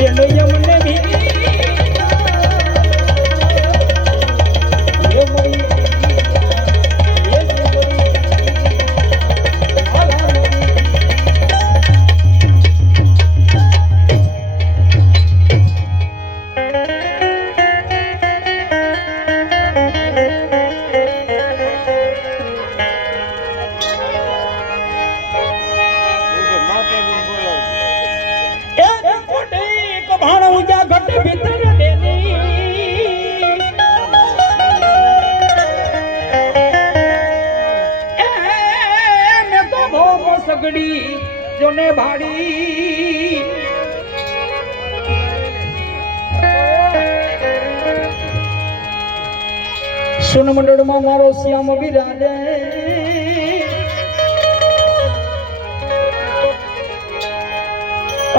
点了烟 ભાણ ઉજા ઘટ ભીતર બેની મેં તો ભોગ સગડી જોને ભાડી સુન મંડળમાં મારો શ્યામ બિરાજે.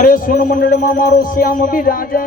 અરે સુન મંડળમાં મારો શ્યામ બિરાજે.